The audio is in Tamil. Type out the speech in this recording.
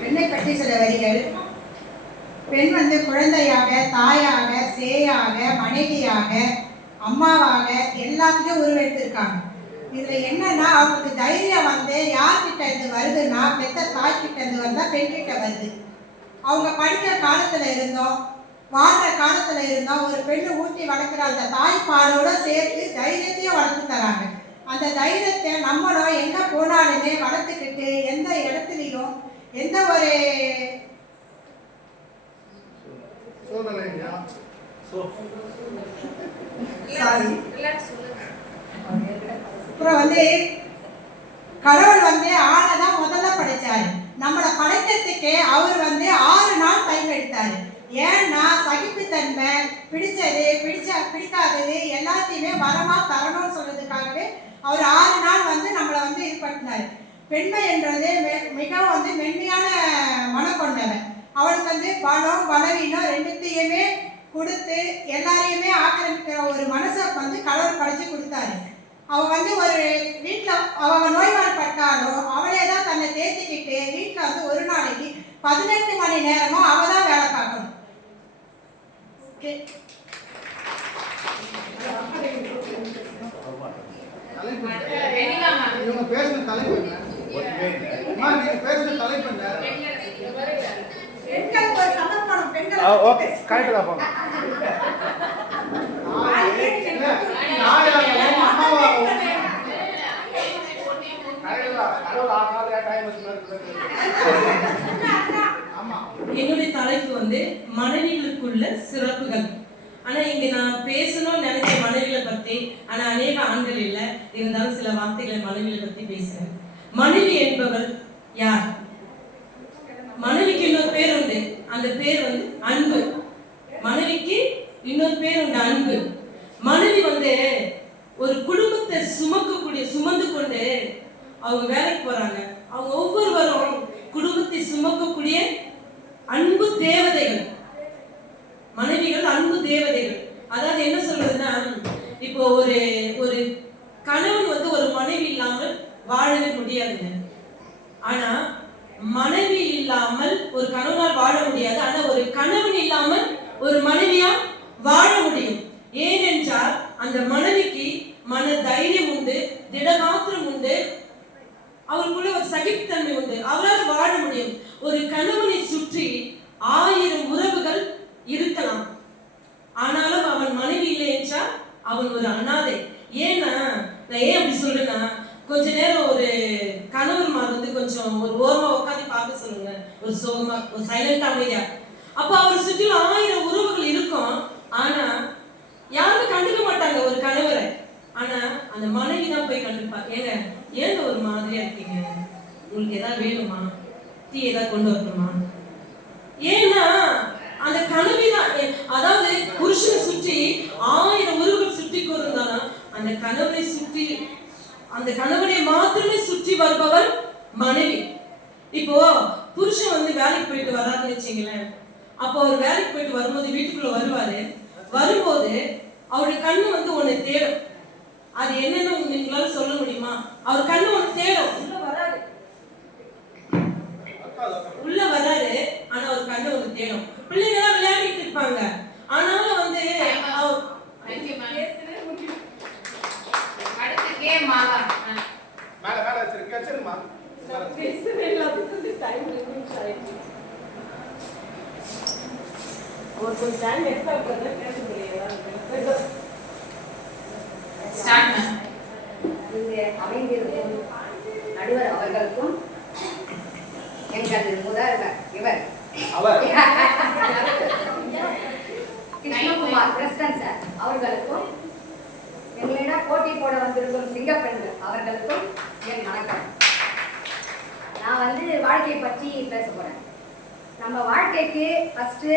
பெண்ணை பற்றி சில வரிகள். பெண் குழந்தையாக, தாயாக, சேயாக, மனைவியாக, அம்மாவாக எல்லாத்துக்கும் உருவெடுத்திருக்காங்க. இதுல என்னன்னா அவங்களுக்கு தைரியம் யார்கிட்ட இருந்து வருதுன்னா பெத்த தாய்கிட்ட இருந்து வந்தா பெண்கிட்ட வருது. அவங்க படிக்கிற காலத்துல இருந்தோம், வாழ்ற காலத்துல இருந்தோம், ஒரு பெண்ணு ஊட்டி வளர்க்குற அந்த தாய்ப்பாலோட சேர்த்து தைரியத்தையும் வளர்த்து தராங்க. அந்த தைரியத்தை நம்மளும் எங்க போனாலுமே வளர்த்துக்கிட்டு எந்த இடத்துலையும் எந்த ஒரு அப்புறம் கடவுள் ஆணை தான் முதல்ல படைச்சாரு. நம்மளை படைக்கிறதுக்கே அவர் 6 நாள் டைம் எடுத்தாரு. ஏன்னா சகிப்புத்தன்மை, பிடிச்சது பிடிக்காதது எல்லாத்தையுமே வரமா தரணும்னு சொல்றதுக்காகவே அவர் 6 நாள் நம்மளை இது பண்ணினாரு. பெண்மை என்றது மிகவும் மென்மையான மனம் கொண்டவன். அவளுக்கு பலம் பலவீனம் ரெண்டுத்தையுமே கொடுத்து எல்லாரையுமே ஆக்கிரமிக்கிற ஒரு மனசை கடவுள் படைச்சு கொடுத்தாரு. அவ ஒரு வீட்டில் அவ நோய்வாய்ப்பட்டாலும் அவளே தான் தன்னை தேர்த்திக்கிட்டு வீட்டில் ஒரு நாளைக்கு 18 மணி நேரமும் அவ தான் வேலை பார்க்கணும். பெண்களுக்கு ஒரு சமர்ப்பணம், பெண்கள் என்னுடைய தலைப்பு மனைவிகளுக்குள்ள சிறப்புகள். ஆனா இங்க நான் பேசணும்னு நினைச்ச மனைவிகளை பத்தி, ஆனா அநேக ஆண்கள் இல்லை, இருந்தாலும் சில வார்த்தைகளை மனைவிகளை பத்தி பேசுறேன். மனைவி என்பவர் யார்? மனைவிக்கு இன்னொரு பேர் உண்டு, அந்த பேர் அன்பு. மனைவிக்கு இன்னொரு பேர் உண்டு, அன்பு. மனைவி ஒரு குடும்பத்தை சுமந்து கொண்டு அவங்க வேலைக்கு போறாங்க. அவங்க ஒவ்வொருவரும் குடும்பத்தை சுமக்கக்கூடிய அன்பு தேவதைகள். மனைவிகள் அன்பு தேவதைகள். அதாவது என்ன சொல்றதுன்னா, இப்போ ஒரு கணவன் ஒரு மனைவி இல்லாமல் வாழவே முடியாதுங்க. ஆனா மனைவி இல்லாமல் ஒரு கணவனால் வாழ முடியாது. ஆனா ஒரு கணவன் இல்லாமல் ஒரு மனைவியா வாழ முடியும். ஏனென்றால் அந்த மனைவிக்கு மன தைரியம் உண்டு, திடகாத்திரம் உண்டு, அவருக்குள்ள ஒரு சகிப்புத்தன்மை உண்டு, அவரால் வாழ முடியும். ஒரு கணவனை சுற்றி 1000 உறவுகள் இருக்கலாம், ஆனாலும் அவன் மனைவி இல்லை என்றால் அவன் ஒரு அனாதை. ஏன்னா நான் ஏன் அப்படி சொல்றேன்னா, கொஞ்ச நேரம் ஒரு கணவன்மார் கொஞ்சம் ஒரு ஓரமா உட்காந்து பார்க்க சொல்லுங்க, ஒரு சோகமா, ஒரு சைலண்டா அமைதியா. அப்ப அவர் சுற்றிலும் 1000 உறவுகள் இருக்கும், ஆனா யாருமே கண்டுக்க மாட்டாங்க ஒரு கணவரை. ஆனா அந்த மனைவி தான் போய் கண்டுப்பா. ஏங்க ஒரு மாதிரியா இருக்கீங்க, உங்களுக்கு ஏதாவது வேணுமா, டீ ஏதாவது கொண்டு வரணுமா? ஏன்னா அந்த கனவி தான். அதாவது புருஷனை சுற்றி 1000 உறவுகள் சுற்றி கொண்டிருந்தாலும் அந்த கணவனை சுற்றி, அந்த கணவனை மாத்திரமே சுற்றி வருபவள் மனைவி. இப்போ புருஷன் வேலைக்கு போயிட்டு வராதுன்னு வச்சுங்களேன். அப்போ அவர் வேலைக்கு போயிட்டு வரும்போது வீட்டுக்குள்ள வரும்போது அவருடைய கண்ணு ஒண்ணு தேடும். அது என்னன்னு உங்களால சொல்ல முடியுமா? அவர் கண்ணு ஒண்ணு தேடும், உள்ள வராரு, ஆனா அவர் கண்ணு ஒண்ணு தேடும். பிள்ளைங்க எல்லாம் விளையாடிட்டு இருப்பாங்க, ஆனாலும் அமைந்திருக்கும் நடுவர் அவர்களுக்கும் எங்கள் முதல்வர் இவர் கிருஷ்ணகுமார் பிரசிடன்ட் சார் அவர்களுக்கும், எங்களிடம் போட்டி போட வந்திருக்கும் சிங்கப்பெண்கள் அவர்களுக்கும் என் வணக்கம். நான் வாழ்க்கையை பற்றி பேச போறேன். நம்ம வாழ்க்கைக்கு ஃபர்ஸ்ட்